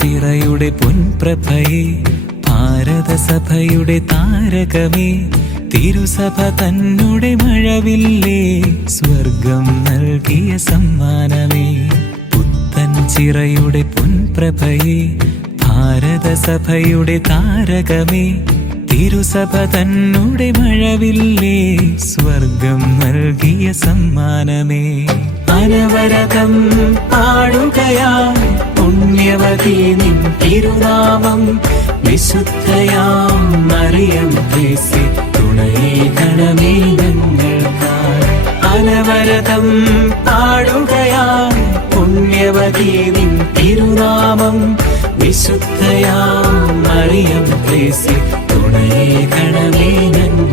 ചിറയുടെ പൊൻപ്രഭയെ ഭാരതസഭയുടെ താരകമേ തിരുസഭ തന്നുടെ മഴവില്ലേ സ്വർഗം നൽകിയ സമ്മാനമേ പുത്തൻ ചിറയുടെ പൊൻപ്രഭയെ ഭാരതസഭയുടെ താരകമേ തിരുസഭ തന്നുടെ മഴവില്ലേ സ്വർഗം നൽകിയ സമ്മാനമേ അനവരതം പാടുകയാം പുണ്യവതി നിൻ തിരുനാമം വിശുദ്ധയാം മറിയം ത്രേസ്യ തുണയേകണമേ ഞങ്ങൾക്കായി അനവരതം പാടുകയാം പുണ്യവതി നിൻ തിരുനാമം വിശുദ്ധയാം മറിയം ത്രേസ്യ തുണയേകണമേ ഞങ്ങൾക്കായി